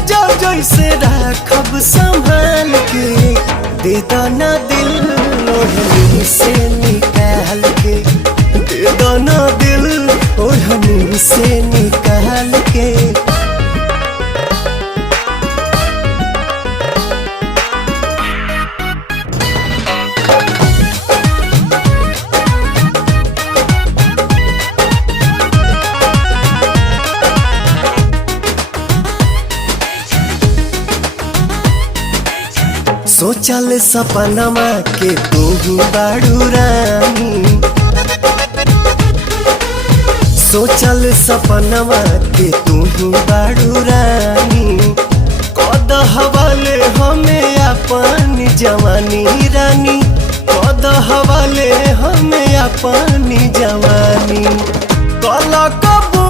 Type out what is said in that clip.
राजा जैसे राखब संभाल के, दे दो ना दिल ओढ़नी से निकाल के, दे दो ना दिल ओढ़नी से निकाल के। सोचल सपनमा के तू बाड़ू रानी, सोचल सपनमा के तू बाड़ू रानी, कद हवाले हमें अपन जवानी रानी, कद हवाले हमें अपन जवानी। कल